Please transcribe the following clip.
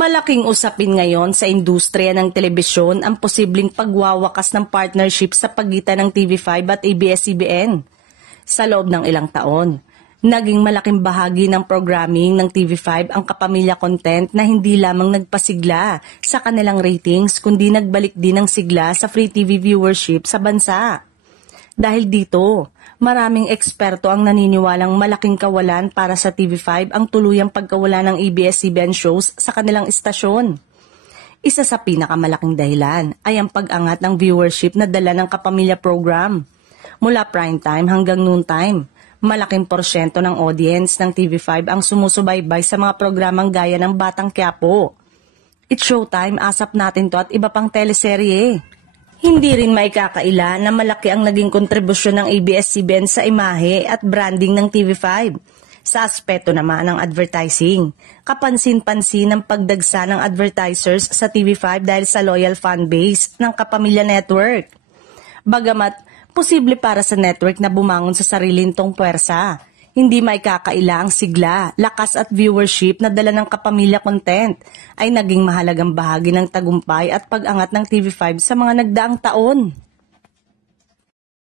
Malaking usapin ngayon sa industriya ng telebisyon ang posibleng pagwawakas ng partnership sa pagitan ng TV5 at ABS-CBN. Sa loob ng ilang taon, naging malaking bahagi ng programming ng TV5 ang kapamilya content na hindi lamang nagpasigla sa kanilang ratings kundi nagbalik din ng sigla sa free TV viewership sa bansa. Dahil dito, maraming eksperto ang naniniwalang malaking kawalan para sa TV5 ang tuluyang pagkawala ng ABS-CBN shows sa kanilang istasyon. Isa sa pinakamalaking dahilan ay ang pag-angat ng viewership na dala ng kapamilya program. Mula primetime hanggang noontime, malaking porsyento ng audience ng TV5 ang sumusubaybay sa mga programang gaya ng Batang Quiapo, It's Showtime, Asap Natin To at iba pang teleserye. Hindi rin maikakaila na malaki ang naging kontribusyon ng ABS-CBN sa imahe at branding ng TV5. Sa aspeto naman ng advertising, kapansin-pansin ang pagdagsa ng advertisers sa TV5 dahil sa loyal fanbase ng Kapamilya Network. Bagamat posible para sa network na bumangon sa sarili nitong puwersa, hindi maikakaila ang sigla, lakas at viewership na dala ng kapamilya content ay naging mahalagang bahagi ng tagumpay at pag-angat ng TV5 sa mga nagdaang taon.